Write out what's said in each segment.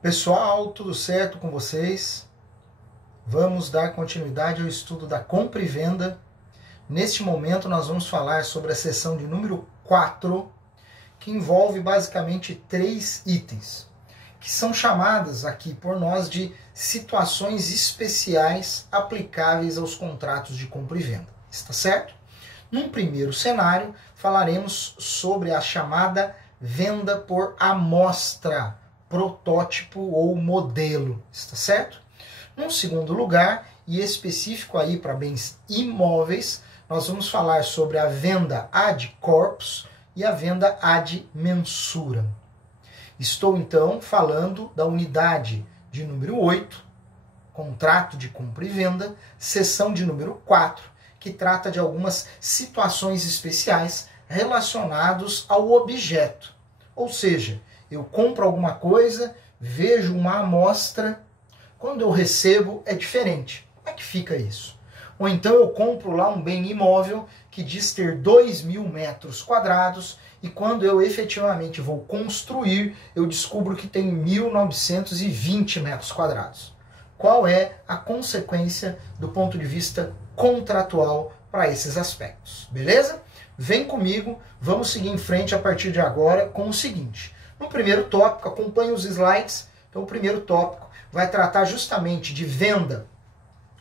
Pessoal, tudo certo com vocês? Vamos dar continuidade ao estudo da compra e venda. Neste momento nós vamos falar sobre a seção de número 4, que envolve basicamente 3 itens, que são chamadas aqui por nós de situações especiais aplicáveis aos contratos de compra e venda. Está certo? Num primeiro cenário, falaremos sobre a chamada venda por amostra, protótipo ou modelo, está certo? Num segundo lugar, e específico aí para bens imóveis, nós vamos falar sobre a venda ad corpus e a venda ad mensura. Estou então falando da unidade de número 8, contrato de compra e venda, seção de número 4, que trata de algumas situações especiais relacionadas ao objeto. Ou seja, eu compro alguma coisa, vejo uma amostra, quando eu recebo é diferente. Como é que fica isso? Ou então eu compro lá um bem imóvel que diz ter 2.000 metros quadrados e quando eu efetivamente vou construir, eu descubro que tem 1.920 metros quadrados. Qual é a consequência do ponto de vista contratual para esses aspectos? Beleza? Vem comigo, vamos seguir em frente a partir de agora com o seguinte. No primeiro tópico, acompanhe os slides. Então, o primeiro tópico vai tratar justamente de venda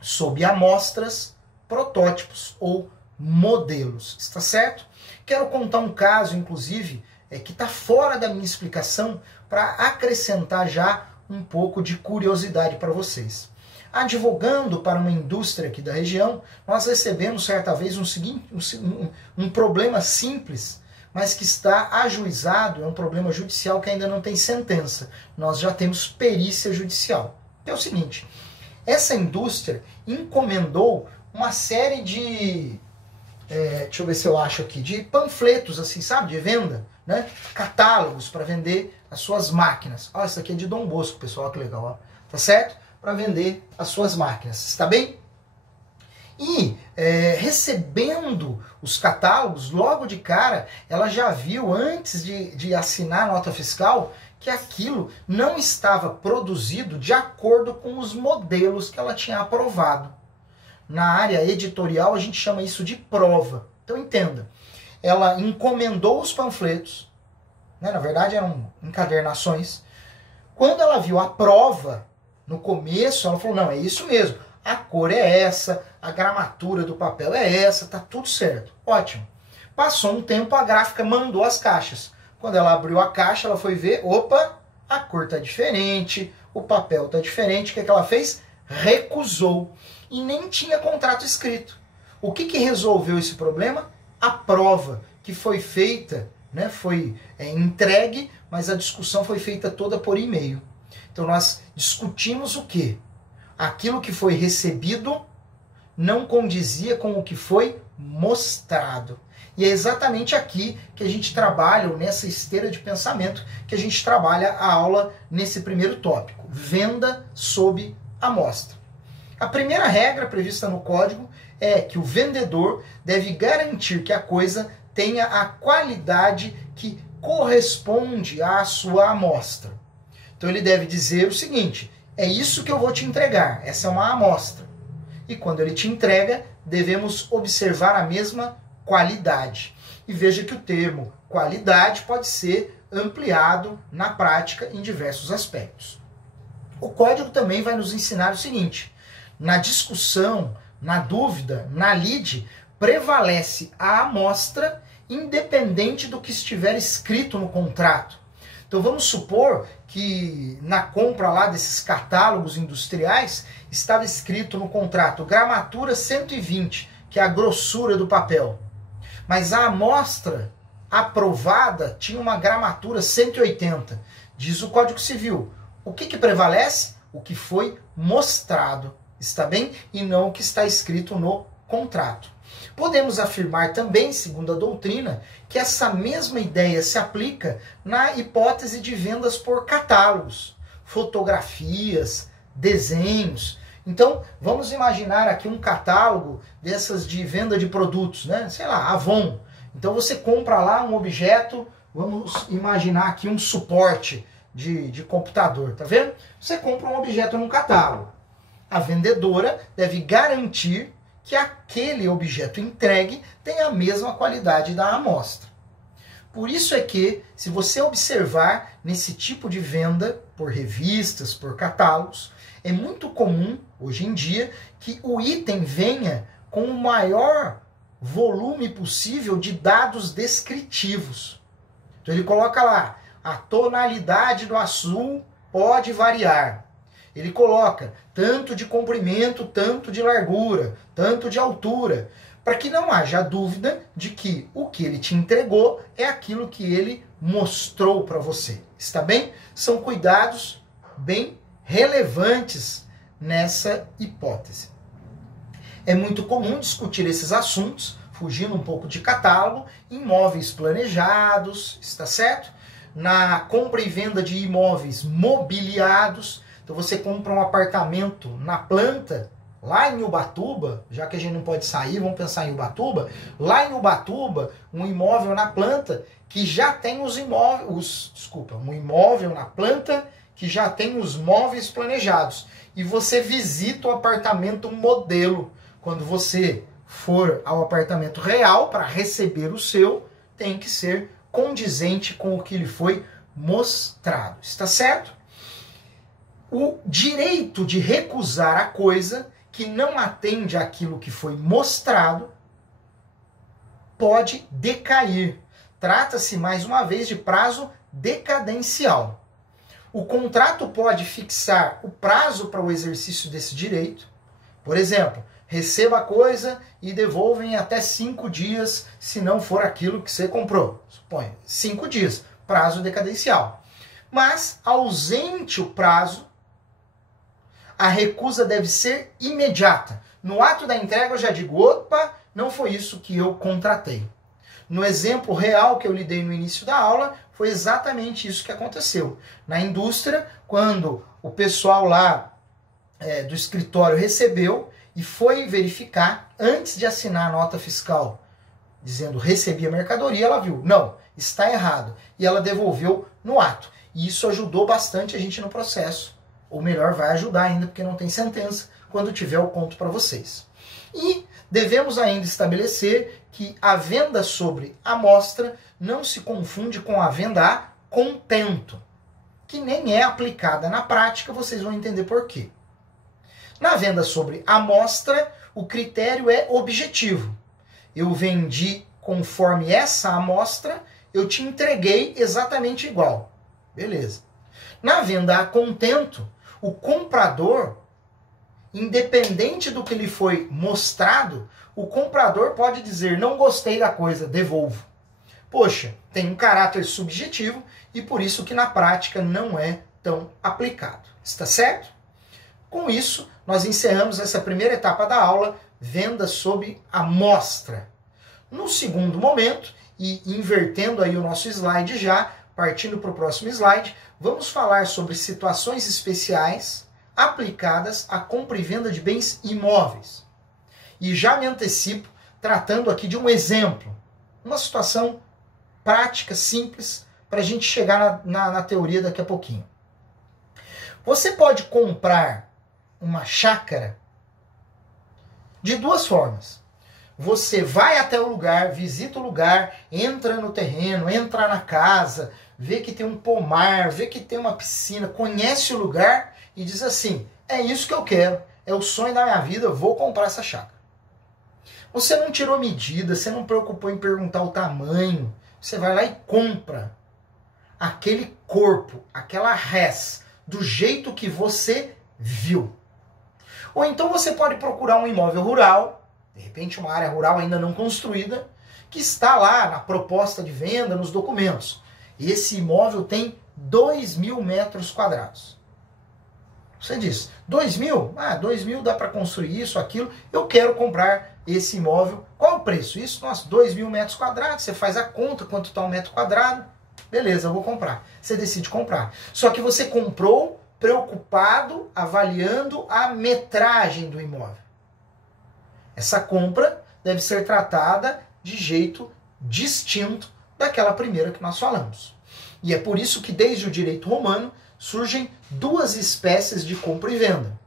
sob amostras, protótipos ou modelos. Está certo? Quero contar um caso, inclusive, que está fora da minha explicação para acrescentar já um pouco de curiosidade para vocês. Advogando para uma indústria aqui da região, nós recebemos certa vez um problema simples, mas que está ajuizado, é um problema judicial que ainda não tem sentença. Nós já temos perícia judicial. É o seguinte, essa indústria encomendou uma série de, deixa eu ver se eu acho aqui, de panfletos, assim, sabe, de venda, né? Catálogos para vender as suas máquinas. Ó, essa aqui é de Dom Bosco, pessoal, que legal, ó. Tá certo? Para vender as suas máquinas, está bem? E recebendo os catálogos, logo de cara, ela já viu, antes de assinar a nota fiscal, que aquilo não estava produzido de acordo com os modelos que ela tinha aprovado. Na área editorial, a gente chama isso de prova. Então, entenda, ela encomendou os panfletos, né, na verdade eram encadernações. Quando ela viu a prova, no começo, ela falou, não, é isso mesmo. A cor é essa, a gramatura do papel é essa, tá tudo certo. Ótimo. Passou um tempo, a gráfica mandou as caixas. Quando ela abriu a caixa, ela foi ver, opa, a cor tá diferente, o papel tá diferente. O que ela fez? Recusou. E nem tinha contrato escrito. O que resolveu esse problema? A prova que foi feita, né, foi entregue, mas a discussão foi feita toda por e-mail. Então nós discutimos o quê? Aquilo que foi recebido não condizia com o que foi mostrado. E é exatamente aqui que a gente trabalha, ou nessa esteira de pensamento, que a gente trabalha a aula nesse primeiro tópico, venda sob amostra. A primeira regra prevista no código é que o vendedor deve garantir que a coisa tenha a qualidade que corresponde à sua amostra. Então ele deve dizer o seguinte, é isso que eu vou te entregar, essa é uma amostra. E quando ele te entrega, devemos observar a mesma qualidade. E veja que o termo qualidade pode ser ampliado na prática em diversos aspectos. O código também vai nos ensinar o seguinte, na discussão, na dúvida, na lide, prevalece a amostra independente do que estiver escrito no contrato. Então vamos supor que na compra lá desses catálogos industriais estava escrito no contrato gramatura 120, que é a grossura do papel. Mas a amostra aprovada tinha uma gramatura 180. Diz o Código Civil. O que prevalece? O que foi mostrado, está bem? E não o que está escrito no contrato. Podemos afirmar também, segundo a doutrina, que essa mesma ideia se aplica na hipótese de vendas por catálogos, fotografias, desenhos. Então, vamos imaginar aqui um catálogo dessas de venda de produtos, né? Sei lá, Avon. Então você compra lá um objeto, vamos imaginar aqui um suporte de computador, tá vendo? Você compra um objeto num catálogo. A vendedora deve garantir que aquele objeto entregue tem a mesma qualidade da amostra. Por isso é que, se você observar nesse tipo de venda, por revistas, por catálogos, é muito comum, hoje em dia, que o item venha com o maior volume possível de dados descritivos. Então ele coloca lá, a tonalidade do azul pode variar. Ele coloca tanto de comprimento, tanto de largura, tanto de altura, para que não haja dúvida de que o que ele te entregou é aquilo que ele mostrou para você. Está bem? São cuidados bem relevantes nessa hipótese. É muito comum discutir esses assuntos, fugindo um pouco de catálogo, em imóveis planejados, está certo? Na compra e venda de imóveis mobiliados. Então você compra um apartamento na planta, lá em Ubatuba, já que a gente não pode sair, vamos pensar em Ubatuba. Lá em Ubatuba, um imóvel na planta que já tem os imóveis, um imóvel na planta que já tem os móveis planejados. E você visita o apartamento modelo. Quando você for ao apartamento real para receber o seu, tem que ser condizente com o que lhe foi mostrado. Está certo? O direito de recusar a coisa que não atende àquilo que foi mostrado pode decair. Trata-se, mais uma vez, de prazo decadencial. O contrato pode fixar o prazo para o exercício desse direito. Por exemplo, receba a coisa e devolva em até 5 dias, se não for aquilo que você comprou. Suponha, 5 dias, prazo decadencial. Mas, ausente o prazo, a recusa deve ser imediata. No ato da entrega eu já digo, opa, não foi isso que eu contratei. No exemplo real que eu lhe dei no início da aula, foi exatamente isso que aconteceu. Na indústria, quando o pessoal lá do escritório recebeu e foi verificar, antes de assinar a nota fiscal, dizendo recebi a mercadoria, ela viu, não, está errado. E ela devolveu no ato. E isso ajudou bastante a gente no processo. Ou melhor, vai ajudar ainda, porque não tem sentença, quando tiver eu conto para vocês. E devemos ainda estabelecer que a venda sobre amostra não se confunde com a venda a contento, que nem é aplicada na prática, vocês vão entender por quê. Na venda sobre amostra, o critério é objetivo. Eu vendi conforme essa amostra, eu te entreguei exatamente igual. Beleza. Na venda a contento, o comprador, independente do que lhe foi mostrado, o comprador pode dizer, não gostei da coisa, devolvo. Poxa, tem um caráter subjetivo e por isso que na prática não é tão aplicado. Está certo? Com isso, nós encerramos essa primeira etapa da aula, venda sob amostra. No segundo momento, e invertendo aí o nosso slide já, partindo para o próximo slide, vamos falar sobre situações especiais aplicadas à compra e venda de bens imóveis. E já me antecipo tratando aqui de um exemplo, uma situação prática, simples, para a gente chegar na teoria daqui a pouquinho. Você pode comprar uma chácara de duas formas. Você vai até o lugar, visita o lugar, entra no terreno, entra na casa, vê que tem um pomar, vê que tem uma piscina, conhece o lugar e diz assim, é isso que eu quero, é o sonho da minha vida, eu vou comprar essa chácara. Você não tirou medida, você não preocupou em perguntar o tamanho, você vai lá e compra aquele corpo, aquela res, do jeito que você viu. Ou então você pode procurar um imóvel rural, de repente uma área rural ainda não construída, que está lá na proposta de venda, nos documentos. Esse imóvel tem 2.000 metros quadrados. Você diz, 2.000? Ah, 2.000 dá para construir isso, aquilo. Eu quero comprar esse imóvel. Qual o preço? Isso, nossa, 2.000 metros quadrados. Você faz a conta, quanto está um metro quadrado. Beleza, eu vou comprar. Você decide comprar. Só que você comprou preocupado, avaliando a metragem do imóvel. Essa compra deve ser tratada de jeito distinto daquela primeira que nós falamos. E é por isso que desde o direito romano surgem duas espécies de compra e venda.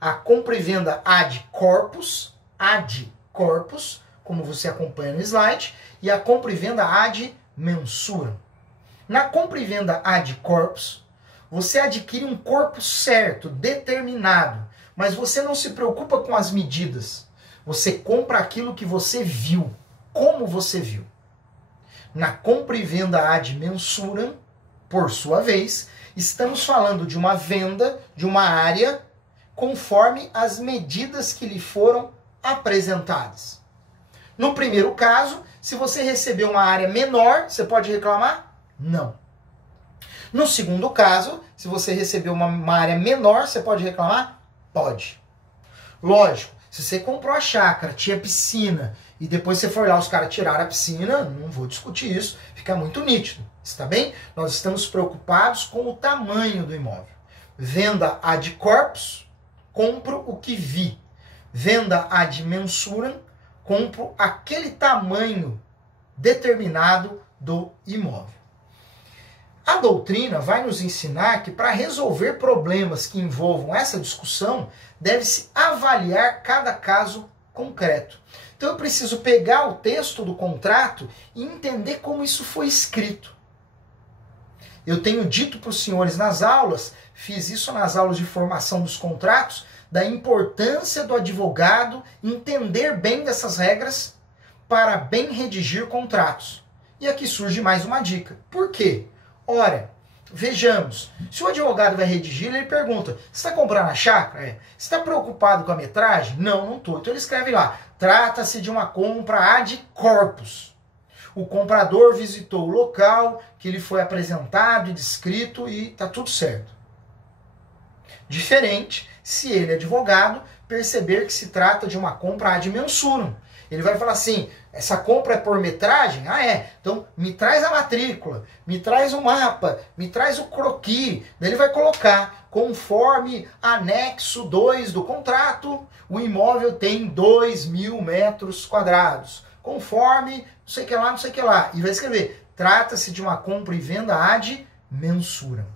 A compra e venda ad corpus, como você acompanha no slide, e a compra e venda ad mensuram. Na compra e venda ad corpus, você adquire um corpo certo, determinado, mas você não se preocupa com as medidas. Você compra aquilo que você viu, como você viu. Na compra e venda ad mensuram, por sua vez, estamos falando de uma venda de uma área conforme as medidas que lhe foram apresentadas. No primeiro caso, se você recebeu uma área menor, você pode reclamar? Não. No segundo caso, se você recebeu uma área menor, você pode reclamar? Pode. Lógico, se você comprou a chácara, tinha piscina, e depois você foi lá, os caras tiraram a piscina, não vou discutir isso, fica muito nítido, está bem? Nós estamos preocupados com o tamanho do imóvel. Venda ad corpus, compro o que vi. Venda ad mensuram, compro aquele tamanho determinado do imóvel. A doutrina vai nos ensinar que para resolver problemas que envolvam essa discussão, deve-se avaliar cada caso concreto. Então eu preciso pegar o texto do contrato e entender como isso foi escrito. Eu tenho dito para os senhores nas aulas, fiz isso nas aulas de formação dos contratos, da importância do advogado entender bem dessas regras para bem redigir contratos. E aqui surge mais uma dica. Por quê? Ora, vejamos, se o advogado vai redigir, ele pergunta, você está comprando a chácara? Você está preocupado com a metragem? Não, não estou. Então ele escreve lá, trata-se de uma compra ad corpus. O comprador visitou o local que lhe foi apresentado e descrito e está tudo certo. Diferente se ele, advogado, perceber que se trata de uma compra ad mensuram. Ele vai falar assim, essa compra é por metragem? Ah, é. Então, me traz a matrícula, me traz o mapa, me traz o croquis. Daí ele vai colocar, conforme anexo 2 do contrato, o imóvel tem 2.000 metros quadrados. Conforme, não sei o que lá, não sei o que lá. E vai escrever, trata-se de uma compra e venda ad mensuram.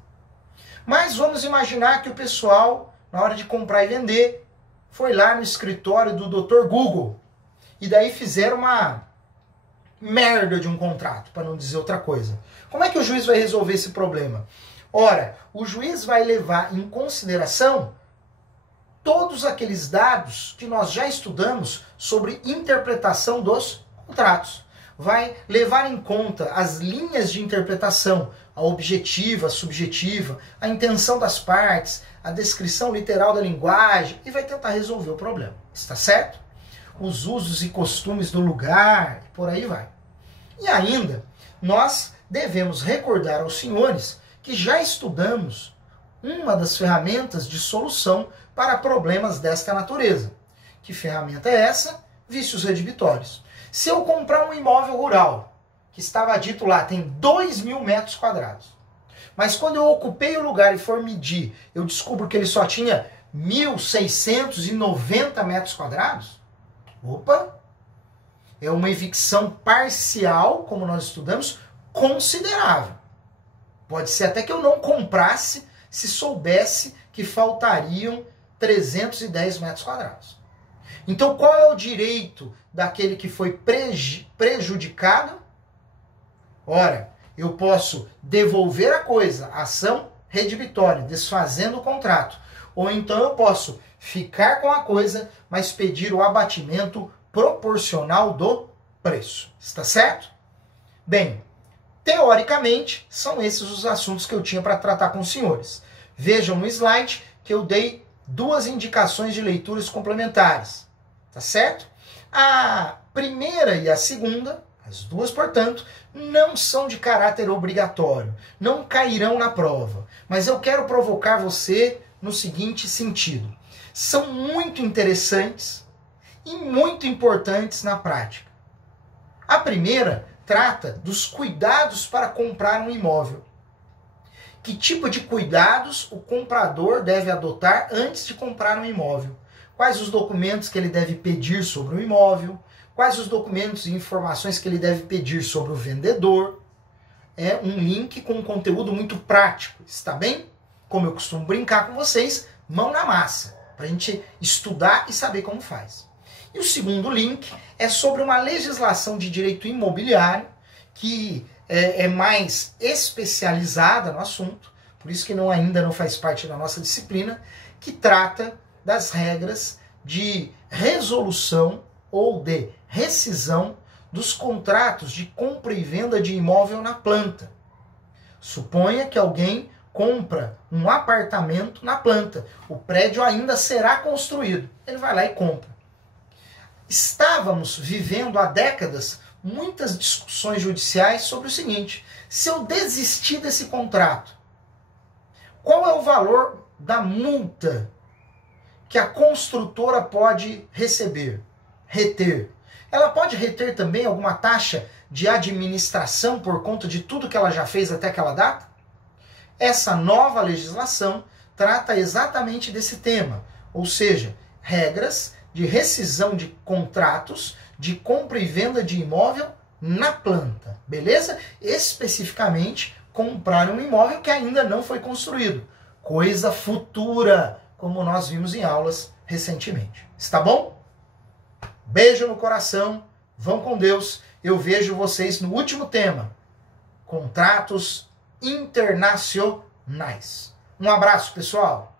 Mas vamos imaginar que o pessoal, na hora de comprar e vender, foi lá no escritório do Dr. Google. E daí fizeram uma merda de um contrato, para não dizer outra coisa. Como é que o juiz vai resolver esse problema? Ora, o juiz vai levar em consideração todos aqueles dados que nós já estudamos sobre interpretação dos contratos. Vai levar em conta as linhas de interpretação, a objetiva, a subjetiva, a intenção das partes, a descrição literal da linguagem e vai tentar resolver o problema. Está certo? Os usos e costumes do lugar, por aí vai. E ainda, nós devemos recordar aos senhores que já estudamos uma das ferramentas de solução para problemas desta natureza. Que ferramenta é essa? Vícios redibitórios. Se eu comprar um imóvel rural, que estava dito lá, tem 2.000 metros quadrados, mas quando eu ocupei o lugar e for medir, eu descubro que ele só tinha 1.690 metros quadrados, opa, é uma evicção parcial, como nós estudamos, considerável. Pode ser até que eu não comprasse se soubesse que faltariam 310 metros quadrados. Então, qual é o direito daquele que foi prejudicado? Ora, eu posso devolver a coisa, ação redibitória, desfazendo o contrato. Ou então eu posso ficar com a coisa, mas pedir o abatimento proporcional do preço. Está certo? Bem, teoricamente, são esses os assuntos que eu tinha para tratar com os senhores. Vejam no slide que eu dei duas indicações de leituras complementares. Tá certo? A primeira e a segunda, as duas, portanto, não são de caráter obrigatório, não cairão na prova. Mas eu quero provocar você no seguinte sentido. São muito interessantes e muito importantes na prática. A primeira trata dos cuidados para comprar um imóvel. Que tipo de cuidados o comprador deve adotar antes de comprar um imóvel? Quais os documentos que ele deve pedir sobre o imóvel? Quais os documentos e informações que ele deve pedir sobre o vendedor? é um link com um conteúdo muito prático, está bem? Como eu costumo brincar com vocês, mão na massa, para a gente estudar e saber como faz. E o segundo link é sobre uma legislação de direito imobiliário que é mais especializada no assunto, por isso que ainda não faz parte da nossa disciplina, que trata das regras de resolução ou de rescisão dos contratos de compra e venda de imóvel na planta. Suponha que alguém compra um apartamento na planta, o prédio ainda será construído, ele vai lá e compra. Estávamos vivendo há décadas muitas discussões judiciais sobre o seguinte: se eu desistir desse contrato, qual é o valor da multa que a construtora pode reter? Ela pode reter também alguma taxa de administração por conta de tudo que ela já fez até aquela data? Essa nova legislação trata exatamente desse tema, ou seja, regras de rescisão de contratos de compra e venda de imóvel na planta, beleza? Especificamente, comprar um imóvel que ainda não foi construído, coisa futura, como nós vimos em aulas recentemente. Está bom? Beijo no coração, vão com Deus. Eu vejo vocês no último tema, contratos internacionais. Um abraço, pessoal.